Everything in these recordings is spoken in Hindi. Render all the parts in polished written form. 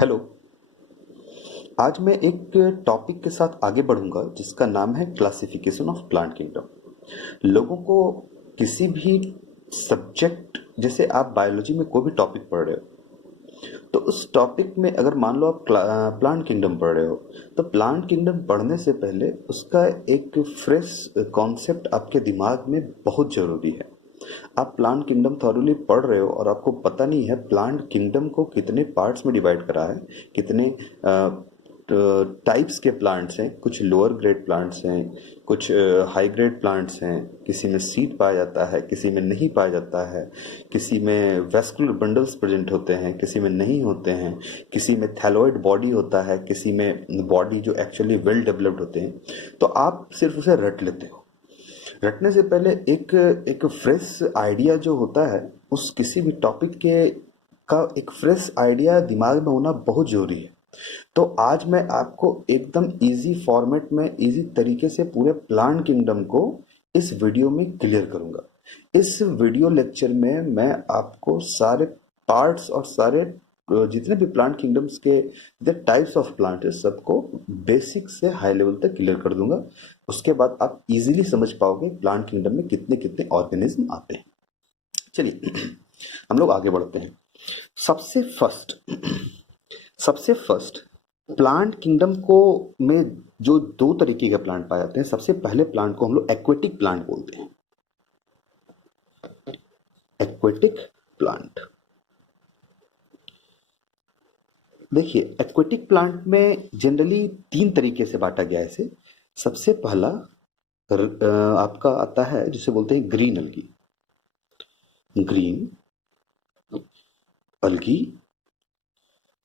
हेलो। आज मैं एक टॉपिक के साथ आगे बढ़ूंगा जिसका नाम है क्लासिफिकेशन ऑफ प्लांट किंगडम। लोगों को किसी भी सब्जेक्ट, जैसे आप बायोलॉजी में कोई भी टॉपिक पढ़ रहे हो, तो उस टॉपिक में अगर मान लो आप प्लांट किंगडम पढ़ रहे हो, तो प्लांट किंगडम पढ़ने से पहले उसका एक फ्रेश कॉन्सेप्ट आपके दिमाग में बहुत ज़रूरी है। आप प्लांट किंगडम थॉरली पढ़ रहे हो और आपको पता नहीं है प्लांट किंगडम को कितने पार्ट्स में डिवाइड करा है, कितने टाइप्स के प्लांट्स हैं। कुछ लोअर ग्रेड प्लांट्स हैं, कुछ हाई ग्रेड प्लांट्स हैं। किसी में सीड पाया जाता है, किसी में नहीं पाया जाता है। किसी में वेस्कुलर बंडल्स प्रेजेंट होते हैं, किसी में नहीं होते हैं। किसी में थैलोइड बॉडी होता है, किसी में बॉडी जो एक्चुअली वेल डेवलप्ड होते हैं। तो आप सिर्फ उसे रट लेते हो। रटने से पहले एक एक फ्रेश आइडिया जो होता है, उस किसी भी टॉपिक के का एक फ्रेश आइडिया दिमाग में होना बहुत जरूरी है। तो आज मैं आपको एकदम इजी फॉर्मेट में, इजी तरीके से पूरे प्लांट किंगडम को इस वीडियो में क्लियर करूंगा। इस वीडियो लेक्चर में मैं आपको सारे पार्ट्स और सारे जितने भी प्लांट किंगडम्स के जितने टाइप्स ऑफ प्लांट है, सबको बेसिक से हाई लेवल तक क्लियर कर दूंगा। उसके बाद आप इजीली समझ पाओगे प्लांट किंगडम में कितने कितने ऑर्गेनिज्म आते हैं। चलिए हम लोग आगे बढ़ते हैं। सबसे फर्स्ट सबसे फर्स्ट प्लांट किंगडम को में जो दो तरीके के प्लांट पाए जाते हैं। सबसे पहले प्लांट को हम लोग एक्वेटिक प्लांट बोलते हैं। एक्वेटिक प्लांट, देखिए एक्वेटिक प्लांट में जनरली तीन तरीके से बांटा गया है इसे। सबसे पहला आपका आता है जिसे बोलते हैं ग्रीन अलगी। ग्रीन अलगी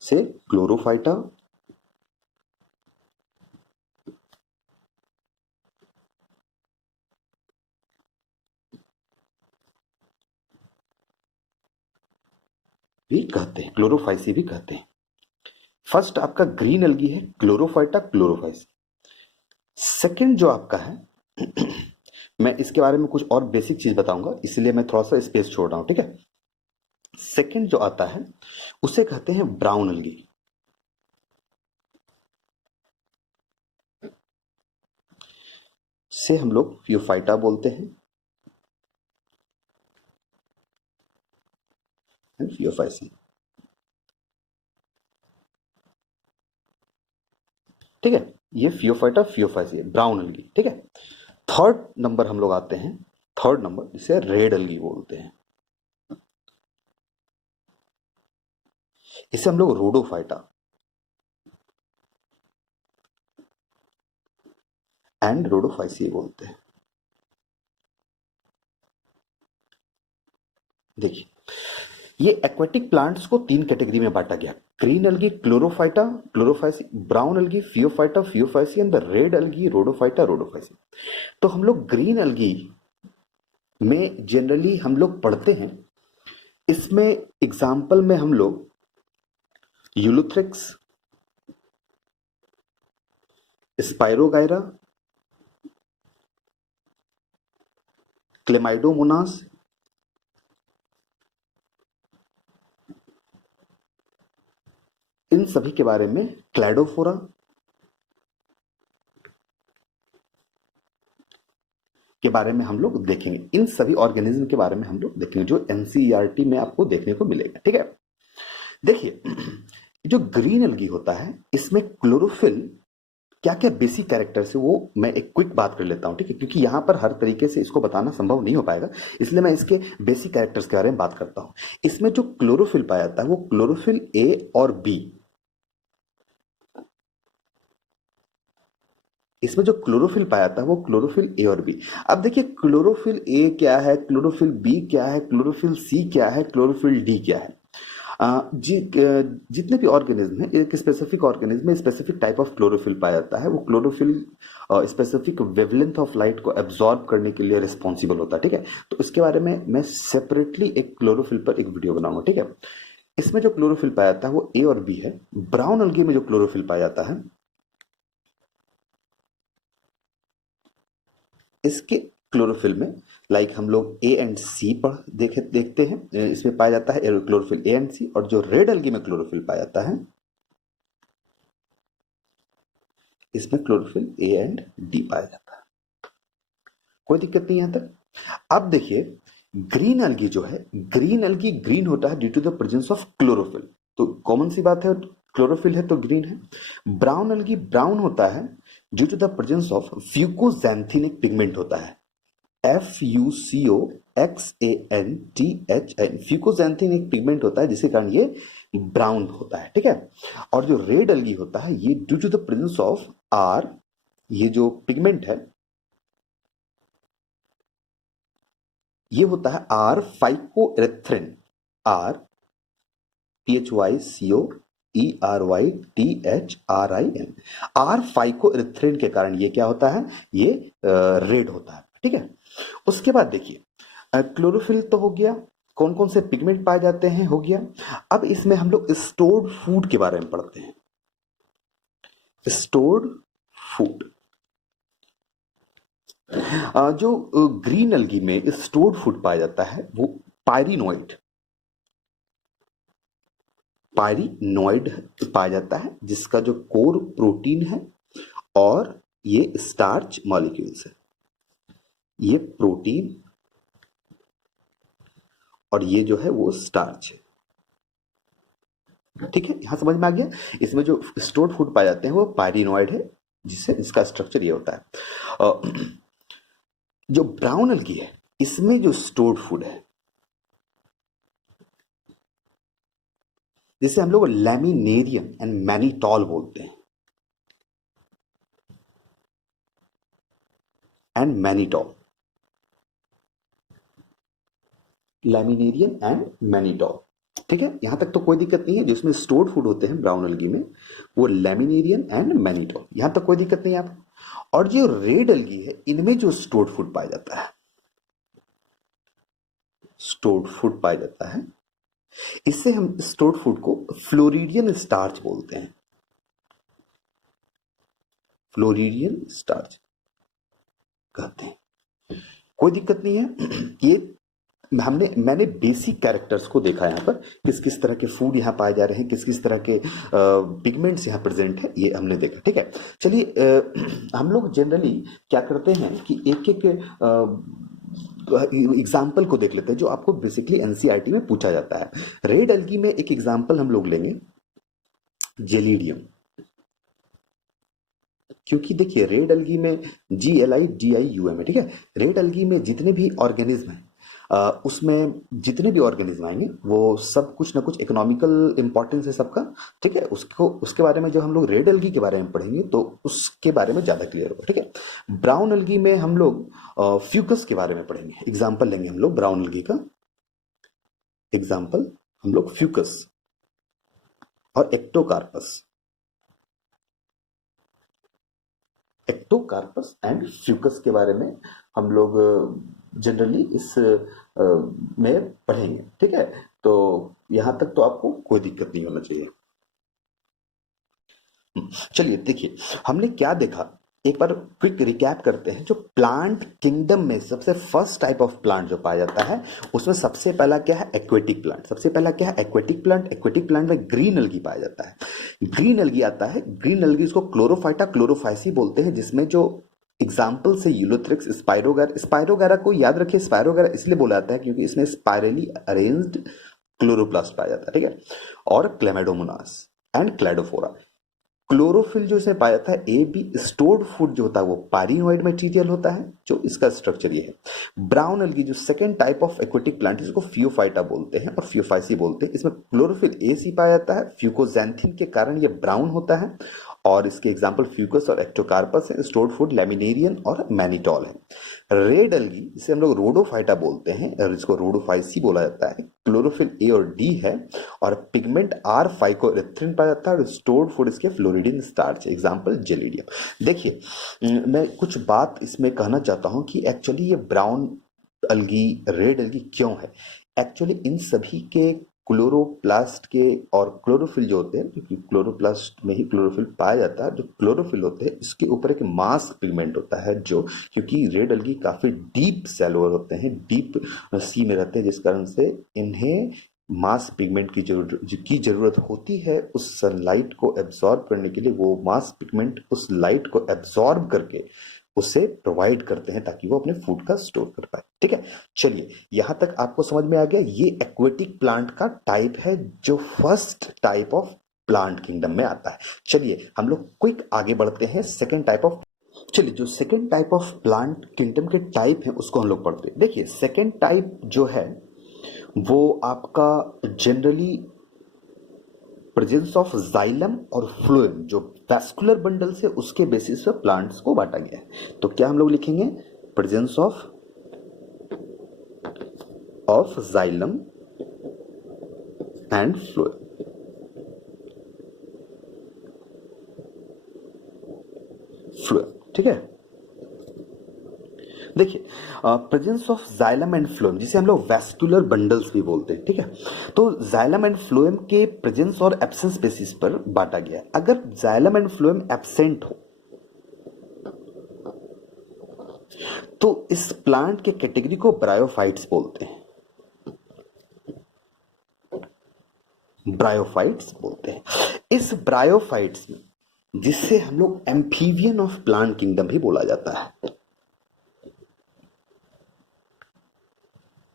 से क्लोरोफाइटा, भी कहते हैं, क्लोरोफाइसी भी कहते हैं। फर्स्ट आपका ग्रीन अलगी है क्लोरोफाइटा क्लोरोफाइसी। सेकंड जो आपका है मैं इसके बारे में कुछ और बेसिक चीज बताऊंगा, इसलिए मैं थोड़ा सा स्पेस छोड़ रहा हूं, ठीक है। सेकंड जो आता है उसे कहते हैं ब्राउन अलगी। से हम लोग फियोफाइटा बोलते हैं, फियोफाइसी, ठीक है। ये फियोफाइटा फियोफाइसी है, ब्राउन अलगी, ठीक है। थर्ड नंबर हम लोग आते हैं, थर्ड नंबर जिसे रेड अलगी बोलते हैं। इसे हम लोग रोडोफाइटा एंड रोडोफाइसी बोलते हैं। देखिए ये एक्वेटिक प्लांट्स को तीन कैटेगरी में बांटा गया। Green algae Chlorophyta Chlorophyceae, brown algae Phaeophyta Phaeophyceae and the red algae Rhodophyta Rhodophyceae. तो हम लोग ग्रीन अलगी में जनरली हम लोग पढ़ते हैं, इसमें एग्जाम्पल में हम लोग यूलोथ्रिक्स, स्पाइरोगायरा, क्लेमाइडोमोनास, इन सभी के बारे में, क्लैडोफोरा के बारे में हम लोग देखेंगे। इन सभी ऑर्गेनिज्म के बारे में हम लोग देखेंगे जो एनसीईआरटी में आपको देखने को मिलेगा, ठीक है। देखिए जो ग्रीन अलगी होता है इसमें क्लोरोफिल क्या क्या बेसिक कैरेक्टर्स है वो मैं एक क्विक बात कर लेता हूं, ठीक है, क्योंकि यहां पर हर तरीके से इसको बताना संभव नहीं हो पाएगा, इसलिए मैं इसके बेसिक कैरेक्टर्स के बारे में बात करता हूं। इसमें जो क्लोरोफिल पाया जाता है वो क्लोरोफिल ए और बी। इसमें जो क्लोरोफिल पाया जाता है वो क्लोरोफिल ए और बी। अब देखिए क्लोरोफिल ए क्या है, क्लोरोफिल बी क्या है, क्लोरोफिल सी क्या है, क्लोरोफिल डी क्या है। जितने भी ऑर्गेनिज्म है, एक स्पेसिफिक ऑर्गेनिज्म में स्पेसिफिक टाइप ऑफ क्लोरोफिल पाया जाता है। वो chlorophyll specific wavelength of light को एब्जॉर्ब करने के लिए रिस्पॉन्सिबल होता है, ठीक है। तो इसके बारे में मैं सेपरेटली एक क्लोरोफिल पर एक वीडियो बनाऊंगा, ठीक है। इसमें जो क्लोरोफिल पाया जाता है वो ए और बी है। ब्राउन अलगी में जो क्लोरोफिल पाया जाता है, इसके क्लोरोफिल में लाइक हम लोग ए एंड सी पढ़ देखते हैं, इसमें पाया जाता है क्लोरोफिल ए एंड सी। और जो रेड अलगी में क्लोरोफिल पाया जाता है इसमें क्लोरोफिल ए एंड डी पाया जाता है। कोई दिक्कत नहीं यहां तक। अब देखिए ग्रीन अलगी जो है, ग्रीन अलगी ग्रीन होता है due to the presence of chlorophyll, तो कॉमन सी बात है, क्लोरोफिल है तो ग्रीन है। ब्राउन अलगी ब्राउन होता है due to the presence of fucoxanthin, एक पिगमेंट होता है, FUCOXANTHIN, फ्यूकोजैंथिन एक पिगमेंट होता है जिसके कारण ये ब्राउन होता है, ठीक है। और जो रेड अलगी होता है ये due to the presence of R, ये जो पिगमेंट है ये होता है R phycoerythrin, R PHYCOERYTHRIN, R phycoerythrin के कारण ये क्या होता है, ये रेड होता है, ठीक है। उसके बाद देखिए क्लोरोफिल तो हो गया, कौन कौन से पिगमेंट पाए जाते हैं हो गया। अब इसमें हम लोग स्टोर्ड फूड के बारे में पढ़ते हैं। स्टोर्ड फूड, जो ग्रीन अलगी में स्टोर्ड फूड पाया जाता है वो पायरिनोइड, पायरिनोइड पाया जाता है जिसका जो कोर प्रोटीन है और ये स्टार्च मॉलिक्यूल्स है, ये प्रोटीन और ये जो है वो स्टार्च है, ठीक है। यहां समझ में आ गया। इसमें जो स्टोर्ड फूड पाए जाते हैं वो पायरिनोइड है, जिससे इसका स्ट्रक्चर ये होता है। जो ब्राउन अलगी है इसमें जो स्टोर्ड फूड है जिसे हम लोग लैमिनेरियन एंड मैनिटॉल बोलते हैं, and mannitol, laminarin and mannitol, ठीक है। यहां तक तो कोई दिक्कत नहीं है। जिसमें स्टोर्ड फूड होते हैं ब्राउन अलगी में वो लैमिनेरियन एंड मैनिटॉल, यहां तक कोई दिक्कत नहीं है आप। और जो रेड अलगी है इनमें जो स्टोर्ड फूड पाया जाता है, स्टोर्ड फूड पाया जाता है, इससे हम स्टोर्ड फूड को फ्लोरिडियन स्टार्च बोलते हैं, फ्लोरिडियन स्टार्च कहते हैं। कोई दिक्कत नहीं है। ये मैंने बेसिक कैरेक्टर्स को देखा यहाँ पर, किस किस तरह के फूड यहाँ पाए जा रहे हैं, किस किस तरह के पिगमेंट्स यहाँ प्रेजेंट है, ये हमने देखा, ठीक है। चलिए हम लोग जनरली क्या करते हैं कि एक एक एग्जाम्पल को देख लेते हैं जो आपको बेसिकली एनसीईआरटी में पूछा जाता है। रेड अलगी में एक एग्जाम्पल हम लोग लेंगे जेलिडियम, क्योंकि देखिए रेड अलगी में GLIDIUM है, ठीक है। रेड अलगी में जितने भी ऑर्गेनिज्म हैं उसमें जितने भी ऑर्गेनिज्म आएंगे वो सब कुछ ना कुछ इकोनॉमिकल इंपॉर्टेंस है सबका, ठीक है। उसको उसके बारे में जब हम लोग रेड अलगी के बारे में पढ़ेंगे तो उसके बारे में ज्यादा क्लियर होगा, ठीक है। ब्राउन अलगी में हम लोग फ्यूकस के बारे में पढ़ेंगे। एग्जाम्पल लेंगे हम लोग ब्राउन अलगी का, एग्जाम्पल हम लोग फ्यूकस और एक्टोकार्पस, एक्टोकार्पस एंड फ्यूकस के बारे में हम लोग जनरली इस में पढ़ेंगे, ठीक है। तो यहां तक तो आपको कोई दिक्कत नहीं होना चाहिए। चलिए देखिए हमने क्या देखा, एक बार क्विक रिकैप करते हैं। जो प्लांट किंगडम में सबसे फर्स्ट टाइप ऑफ प्लांट जो पाया जाता है उसमें सबसे पहला क्या है, एक्वेटिक प्लांट। सबसे पहला क्या है, एक्वेटिक प्लांट। एक्वेटिक प्लांट में ग्रीन अलगी पाया जाता है। ग्रीन अलगी आता है, ग्रीन अलगी उसको क्लोरोफाइटा क्लोरोफाइसी बोलते हैं, जिसमें जो एग्जाम्पल से यूलोथ्रिक्स, स्पाइरोगारा, स्पाइरोगारा को याद रखिए, स्पाइरोगारा इसलिए बोला जाता है क्योंकि इसमें स्पाइरली अरेंज्ड क्लोरोप्लास्ट पाया जाता है, ठीक है। और क्लेमेडोमोनास एंड क्लैडोफोरा। क्लोरोफिल जो इसमें पाया जाता है, ए बी स्टोर्ड फूड जो होता है वो पायरिनोइड मटेरियल होता है, जो इसका स्ट्रक्चर ये है। ब्राउन अलगी जो second type of aquatic plant है इसको फियोफाइटा बोलते हैं और फियोफाइसी बोलते हैं। इसमें क्लोरोफिल ए सी पाया जाता है, फ्यूकोजैंथिन के कारण ये ब्राउन होता है और इसके एग्जाम्पल फ्यूकस और एक्टोकार्पस है। स्टोर्ड फूड लैमिनेरियन और मैनिटॉल है। रेड अलगी जिसे हम लोग रोडोफाइटा बोलते हैं और इसको रोडोफाइसी बोला जाता है, क्लोरोफिल ए और डी है और पिगमेंट आर फाइकोएरिथ्रिन पाया जाता है और स्टोर्ड फूड इसके फ्लोरिडिन स्टार्च, एग्जाम्पल जेलिडियम। देखिए मैं कुछ बात इसमें कहना चाहता हूं कि एक्चुअली ये ब्राउन अलगी, रेड अलगी क्यों है। एक्चुअली इन सभी के क्लोरोप्लास्ट के और क्लोरोफिल जो होते हैं, क्योंकि क्लोरोप्लास्ट में ही क्लोरोफिल पाया जाता है, जो क्लोरोफिल होते हैं इसके ऊपर एक मास्क पिगमेंट होता है, जो क्योंकि रेड अलगी काफी डीप सैलोअर होते हैं, डीप सी में रहते हैं, जिस कारण से इन्हें मास पिगमेंट की जरूरत होती है उस सनलाइट को एब्जॉर्ब करने के लिए, वो मास पिगमेंट उस लाइट को एब्जॉर्ब करके उसे प्रोवाइड करते हैं ताकि वो अपने फूड का स्टोर कर पाए। ठीक है, चलिए यहां तक आपको समझ में आ गया। ये एक्वेटिक प्लांट का टाइप है जो first type of plant kingdom में आता है। चलिए हम लोग क्विक आगे बढ़ते हैं सेकेंड टाइप ऑफ। चलिए जो second type of plant kingdom के टाइप है उसको हम लोग पढ़ते हैं। देखिए सेकेंड टाइप जो है वो आपका जनरली प्रेजेंस ऑफ जाइलम और फ्लोएम, जो वैस्कुलर बंडल्स है उसके बेसिस पे प्लांट्स को बांटा गया है। तो क्या हम लोग लिखेंगे? Presence of xylem and phloem. Phloem, ठीक है। देखिए presence of xylem and phloem, जिसे हम लोग वैस्कुलर बंडल्स भी बोलते हैं, ठीक है। तो जाइलम एंड फ्लोएम के प्रेजेंस और एब्सेंस बेसिस पर बांटा गया है। अगर जाइलम एंड फ्लोएम एब्सेंट हो तो इस प्लांट के कैटेगरी को ब्रायोफाइट्स बोलते हैं। ब्रायोफाइट्स बोलते हैं। इस ब्रायोफाइट्स में, जिससे हम लोग एम्फीबियन ऑफ प्लांट किंगडम भी बोला जाता है,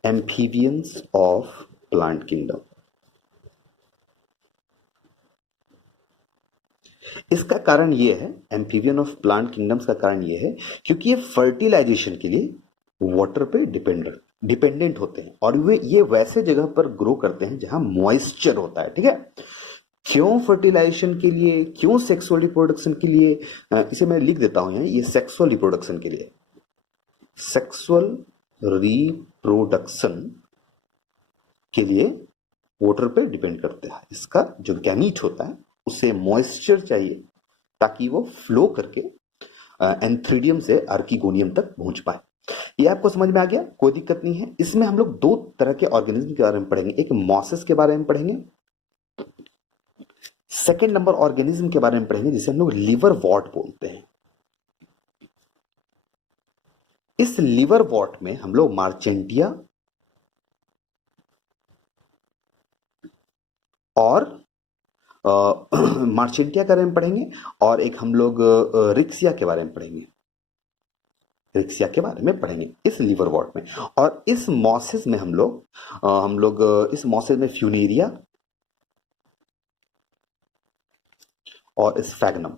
एम्फीबियंस ऑफ प्लांट किंगडम। इसका कारण यह है, एम्फीबियन ऑफ प्लांट किंगडम्स का कारण यह है क्योंकि ये फर्टिलाइजेशन के लिए वाटर पे डिपेंडेंट होते हैं और ये वैसे जगह पर ग्रो करते हैं जहां मॉइस्चर होता है। ठीक है, क्यों फर्टिलाइजेशन के लिए, क्यों सेक्सुअल रिप्रोडक्शन के लिए, इसे मैं लिख देता हूं यहाँ, ये सेक्सुअल रिप्रोडक्शन के लिए, सेक्सुअल रिप्रोडक्शन के लिए वाटर पे डिपेंड करते हैं। इसका जो गैमीट होता है उसे मॉइस्चर चाहिए ताकि वो फ्लो करके एंथ्रीडियम से आर्किगोनियम तक पहुंच पाए। ये आपको समझ में आ गया, कोई दिक्कत नहीं है। इसमें हम लोग दो तरह के ऑर्गेनिज्म के बारे में पढ़ेंगे, एक मॉसेस के बारे में पढ़ेंगे, सेकेंड नंबर ऑर्गेनिज्म के बारे में पढ़ेंगे जिसे हम लोग लिवर वॉट बोलते हैं। इस लिवर वॉट में हम लोग मार्चेंटिया और मार्चेंटिया के बारे में पढ़ेंगे और एक हम लोग रिक्सिया के बारे में पढ़ेंगे, रिक्सिया के बारे में पढ़ेंगे इस लिवर वॉट में। और इस मॉसेस में हम लोग इस मॉसेस में फ्यूनेरिया और स्फैग्नम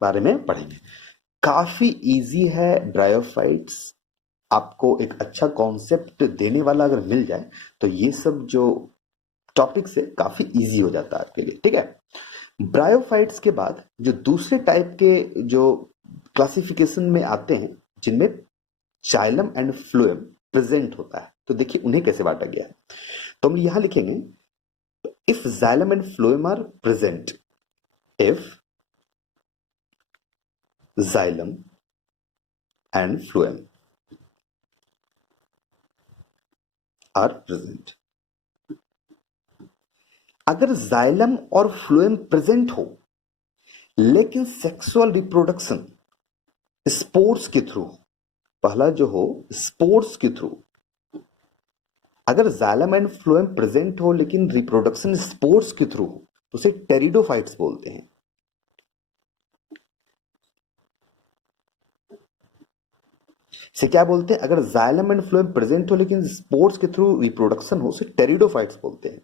बारे में पढ़ेंगे। काफी इजी है ब्रायोफाइट्स। आपको एक अच्छा कॉन्सेप्ट देने वाला अगर मिल जाए तो ये सब जो टॉपिक्स है काफी इजी हो जाता है आपके लिए। ठीक है, ब्रायोफाइट्स के बाद जो दूसरे टाइप के जो क्लासिफिकेशन में आते हैं जिनमें जाइलम एंड फ्लोएम प्रेजेंट होता है, तो देखिए उन्हें कैसे बांटा गया है। तो हम यहां लिखेंगे if xylem and phloem are present, if xylem and phloem are present. अगर जाइलम और फ्लोएम प्रेजेंट हो लेकिन सेक्सुअल रिप्रोडक्शन स्पोर्स के थ्रू, पहला जो हो स्पोर्स के थ्रू, अगर जाइलम एंड फ्लोएम प्रेजेंट हो लेकिन रिप्रोडक्शन स्पोर्स के थ्रू हो तो उसे टेरिडोफाइट्स बोलते हैं। से क्या बोलते हैं? अगर जाइलम एंड फ्लोएम प्रेजेंट हो लेकिन स्पोर्स के थ्रू रिप्रोडक्शन हो उसे टेरिडोफाइट्स बोलते हैं।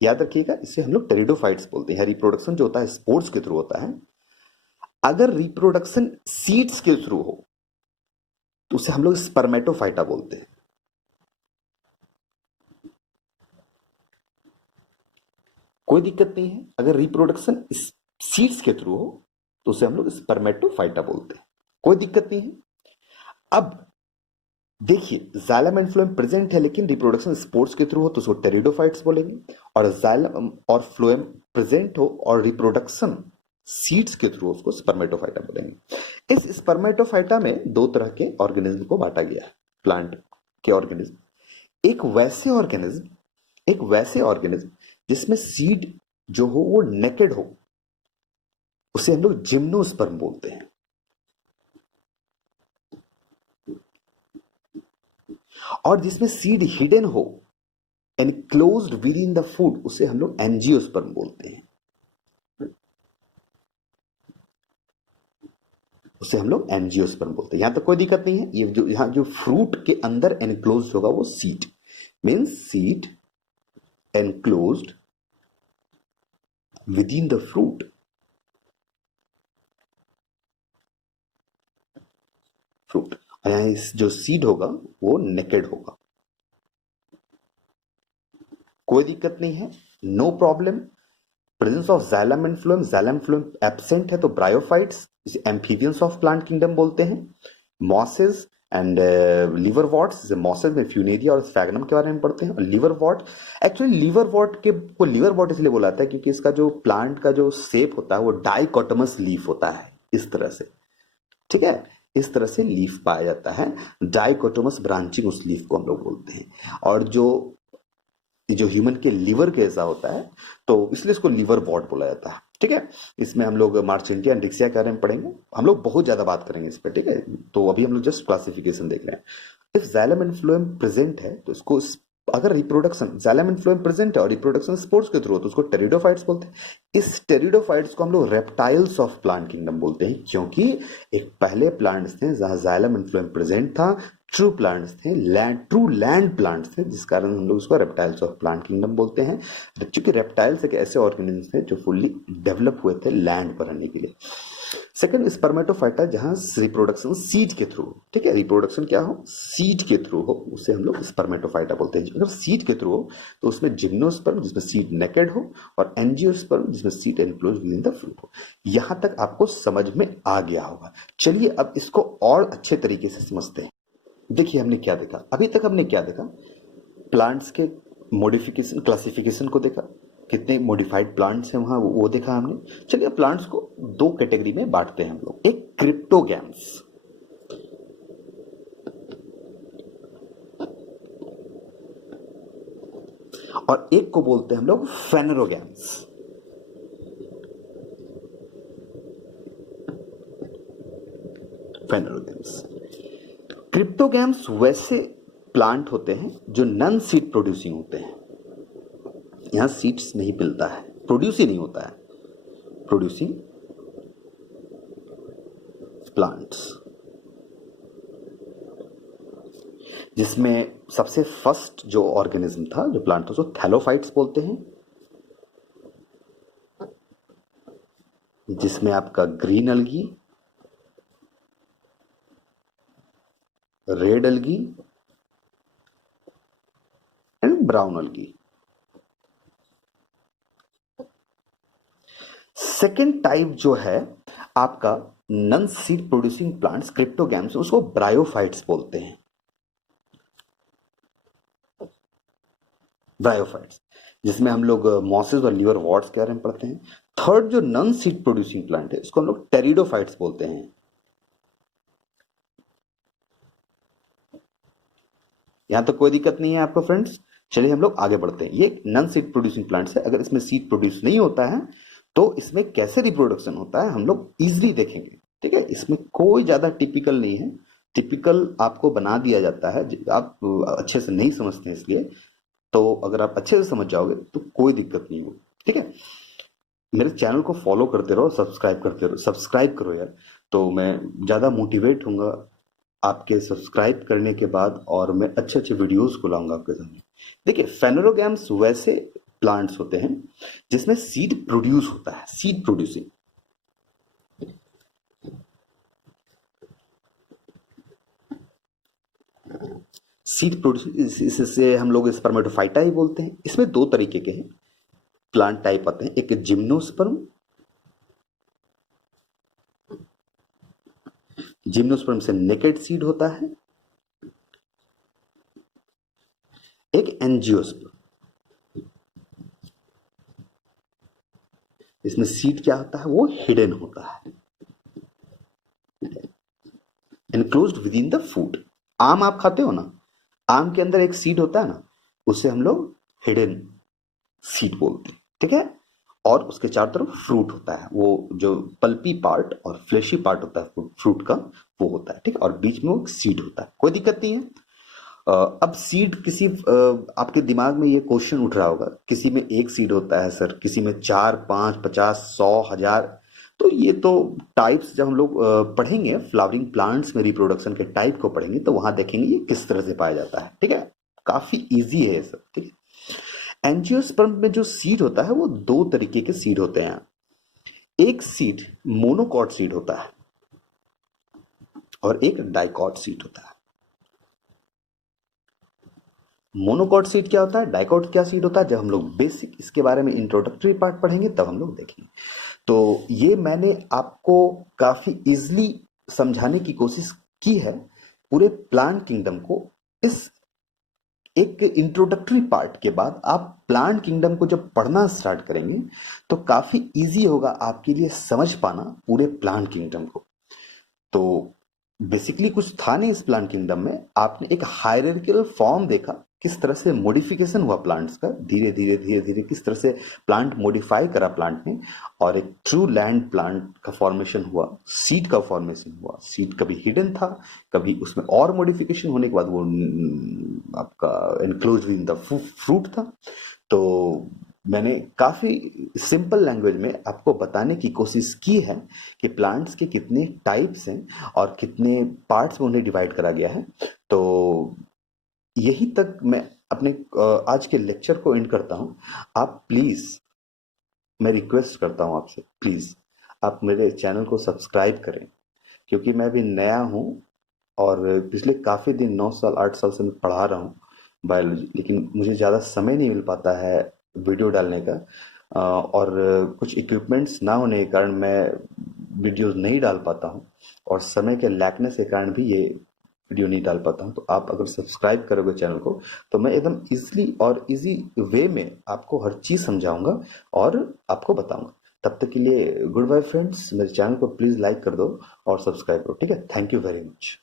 याद रखिएगा, इसे हम लोग टेरिडोफाइट्स बोलते हैं। रिप्रोडक्शन जो होता है स्पोर्स के थ्रू होता है। अगर रिप्रोडक्शन सीड्स के थ्रू हो तो उसे हम लोग स्पर्मेटोफाइटा बोलते हैं। कोई दिक्कत नहीं है, अगर रिप्रोडक्शन सीड्स के थ्रू हो तो उसे हम लोग स्पर्मेटोफाइटा बोलते हैं। कोई दिक्कत नहीं है। अब देखिए, जाइलम एंड फ्लोएम प्रेजेंट है लेकिन रिप्रोडक्शन स्पोर्स के थ्रू हो तो उसको टेरिडोफाइट्स बोलेंगे, और जाइलम और फ्लोएम प्रेजेंट हो और रिप्रोडक्शन सीड्स के थ्रू उसको स्पर्मेटोफाइटा बोलेंगे। इस स्पर्मेटोफाइटा में दो तरह के ऑर्गेनिज्म को बांटा गया है, प्लांट के ऑर्गेनिज्म। एक वैसे ऑर्गेनिज्म जिसमें सीड जो हो वो नेकेड हो, उसे हम लोग जिम्नोस्पर्म बोलते हैं। और जिसमें सीड हिडन हो, enclosed with in the food, उसे हम लोग एंजियोस्पर्म बोलते हैं। उसे हम लोग एंजियोस्पर्म बोलते हैं। यहां तक कोई दिक्कत नहीं है। ये जो यहां जो फ्रूट के अंदर एनक्लोज होगा वो seed means seed enclosed with in the fruit. Fruit और यहां जो सीड होगा वो नेकेड होगा। कोई दिक्कत नहीं है, no problem. Presence of xylem and phloem, xylem phloem absent है तो ब्रायोफाइट्स, इसे एम्फीबियंस ऑफ प्लांट किंगडम बोलते हैं। मॉसेस एंड लिवरवॉर्ट्स, मॉसेस में फ्यूनेरिया और स्फैगनम के बारे में पढ़ते हैं। और लिवरवॉर्ट, एक्चुअली लिवरवॉर्ट के को लिवरवॉर्ट इसलिए बोला जाता है क्योंकि इसका जो प्लांट का जो शेप होता है वो डाइकोटमस लीफ होता है, इस तरह से, ठीक है, इस तरह से लीफ पाया जाता है। डाइकोटोमस ब्रांचिंग उस लीफ को हम लोग बोलते हैं। और जो ह्यूमन के लिवर के जैसा होता है तो इसलिए इसको लिवर वॉट बोला जाता है, ठीक है। इसमें हम लोग मार्चेंटिया एंड रिक्सिया के बारे में पढ़ेंगे, हम लोग बहुत ज्यादा बात करेंगे इस पर, ठीक है। तो अभी हम लोग जस्ट क्लासिफिकेशन देख रहे हैं। If xylem and phloem present है तो इसको, अगर reproduction xylem and phloem present है और रिप्रोडक्शन स्पोर्स के थ्रू हो तो उसको टेरिडोफाइट्स बोलते हैं। इस टेरिडोफाइट्स को हम लोग रेप्टाइल्स ऑफ प्लांट किंगडम बोलते हैं क्योंकि एक पहले प्लांट्स थे जहां जाइलम एंड फ्लोएम प्रेजेंट था, ट्रू प्लांट्स थे, ट्रू लैंड प्लांट्स थे, जिस कारण हम लोग उसको रेप्टाइल्स ऑफ प्लांट किंगडम बोलते हैं। क्योंकि रेप्टाइल्स एक ऐसे ऑर्गेनिज्म थे जो फुल्ली डेवलप हुए थे लैंड पर रहने के लिए। सेकंड, स्पर्मेटोफाइटा, जहां रिप्रोडक्शन सीड के थ्रू, ठीक है, रिप्रोडक्शन क्या हो, सीड के थ्रू हो, उसे हम लोग स्पर्मेटोफाइटा बोलते हैं। अगर सीड के थ्रू हो तो उसमें जिम्नोस्पर्म जिसमें सीड नेकेड हो और एंजियोस्पर्म जिसमें seed enclose with in the fruit हो। यहां तक आपको समझ में आ गया होगा। चलिए अब इसको और अच्छे तरीके से समझते हैं। देखिए हमने क्या देखा, अभी तक हमने क्या देखा, प्लांट्स के मॉडिफिकेशन, क्लासिफिकेशन को देखा, कितने मॉडिफाइड प्लांट्स हैं वहां वो देखा हमने। चलिए प्लांट्स को दो कैटेगरी में बांटते हैं हम लोग, एक क्रिप्टोगैम्स और एक को बोलते हैं हम लोग फेनरोगैम्स। फेनरोगैम्स, क्रिप्टोगैम्स वैसे प्लांट होते हैं जो नन सीड प्रोड्यूसिंग होते हैं। यहां सीड्स नहीं मिलता है, प्रोड्यूस ही नहीं होता है, प्रोड्यूसिंग प्लांट्स, जिसमें सबसे फर्स्ट जो ऑर्गेनिज्म था, जो प्लांट था, उसको थैलोफाइट्स बोलते हैं, जिसमें आपका green algae, red algae and brown algae. Second type जो है आपका non seed producing plants cryptogams, उसको ब्रायोफाइट्स बोलते हैं। ब्रायोफाइट्स, जिसमें हम लोग मॉसेस और लीवर वॉर्ट्स के बारे में पढ़ते हैं। थर्ड जो नन सीड प्रोड्यूसिंग प्लांट है उसको हम लोग टेरिडोफाइट्स बोलते हैं। यहां तक कोई दिक्कत नहीं है आपको फ्रेंड्स। चलिए हम लोग आगे बढ़ते हैं। ये नन सीड प्रोड्यूसिंग प्लांट्स है। अगर इसमें सीड प्रोड्यूस नहीं होता है तो इसमें कैसे रिप्रोडक्शन होता है हम लोग इजिली देखेंगे, ठीक है। इसमें कोई ज्यादा टिपिकल नहीं है, टिपिकल आपको बना दिया जाता है, आप अच्छे से नहीं समझते हैं इसलिए। तो अगर आप अच्छे से समझ जाओगे तो कोई दिक्कत नहीं होगी, ठीक है। मेरे चैनल को फॉलो करते रहो, सब्सक्राइब करते रहो, सब्सक्राइब करो यार, तो मैं ज़्यादा मोटिवेट होऊंगा आपके सब्सक्राइब करने के बाद, और मैं अच्छे अच्छे वीडियोस को लाऊंगा आपके सामने। देखिए फेनोरोगैम्स वैसे प्लांट्स होते हैं जिसमें सीड प्रोड्यूस होता है, सीड प्रोड्यूसिंग। सीड प्रोड्यूसिंग, इससे हम लोग स्पर्मेटोफाइटा ही बोलते हैं। इसमें दो तरीके के हैं प्लांट टाइप आते हैं, एक जिम्नोस्पर्म, जिम्नोस्पर्म से नेकेड सीड होता है, एक एंजियोस्पर्म, इसमें सीड क्या होता है वो हिडन होता है, enclosed with in the food. आम आप खाते हो ना, आम के अंदर एक सीड होता है ना, उसे हम लोग हिडन सीड बोलते हैं, ठीक है। और उसके चारों तरफ फ्रूट होता है, वो जो पल्पी पार्ट और फ्लेशी पार्ट होता है फ्रूट का वो होता है, ठीक है। और बीच में वो सीड होता है, कोई दिक्कत नहीं है। अब सीड किसी आपके दिमाग में ये क्वेश्चन उठ रहा होगा, किसी में एक सीड होता है सर, किसी में 4, 5, 50, 100, 1000। तो ये तो टाइप्स जब हम लोग पढ़ेंगे, फ्लावरिंग प्लांट्स में रिप्रोडक्शन के टाइप को पढ़ेंगे तो वहां देखेंगे ये किस तरह से पाया जाता है। ठीक है, काफी इजी है ये सब। ठीक है, एंजियोस्पर्म में जो सीड होता है वो दो तरीके के सीड होते हैं। एक सीड मोनोकॉट सीड होता है और एक डाइकॉट सीड होता है। मोनोकॉट सीड क्या होता है, डाइकॉट क्या सीड होता है, जब हम लोग बेसिक इसके बारे में इंट्रोडक्टरी पार्ट पढ़ेंगे तब हम लोग देखेंगे। तो ये मैंने आपको काफी इजीली समझाने की कोशिश की है पूरे प्लांट किंगडम को। इस एक इंट्रोडक्टरी पार्ट के बाद आप प्लांट किंगडम को जब पढ़ना स्टार्ट करेंगे तो काफी इजी होगा आपके लिए समझ पाना पूरे प्लांट किंगडम को। तो बेसिकली कुछ था नहीं इस प्लांट किंगडम में, आपने एक हायरार्किकल फॉर्म देखा, किस तरह से मॉडिफिकेशन हुआ प्लांट्स का, धीरे धीरे धीरे धीरे किस तरह से प्लांट मॉडिफाई करा प्लांट ने, और एक ट्रू लैंड प्लांट का फॉर्मेशन हुआ, सीड का फॉर्मेशन हुआ। सीड कभी हिडन था, कभी उसमें और मॉडिफिकेशन होने के बाद वो आपका एनक्लोज इन द फ्रूट था। तो मैंने काफी सिंपल लैंग्वेज में आपको बताने की कोशिश की है कि प्लांट्स के कितने टाइप्स हैं और कितने पार्ट्स में उन्हें डिवाइड करा गया है। तो यही तक मैं अपने आज के लेक्चर को एंड करता हूं। आप प्लीज, मैं रिक्वेस्ट करता हूं आपसे, प्लीज आप मेरे चैनल को सब्सक्राइब करें, क्योंकि मैं अभी नया हूं और पिछले काफी दिन 9 साल 8 साल से मैं पढ़ा रहा हूँ बायोलॉजी, लेकिन मुझे ज़्यादा समय नहीं मिल पाता है वीडियो डालने का। और कुछ इक्विपमेंट्स ना होने के कारण मैं वीडियोस नहीं डाल पाता हूँ, और समय के लैकनेस के कारण भी ये वीडियो नहीं डाल पाता हूँ। तो आप अगर सब्सक्राइब करोगे चैनल को तो मैं एकदम इजीली और इजी वे में आपको हर चीज़ समझाऊंगा और आपको बताऊंगा। तब तक के लिए गुड बाय फ्रेंड्स। मेरे चैनल को प्लीज़ लाइक कर दो और सब्सक्राइब करो। ठीक है, थैंक यू वेरी मच।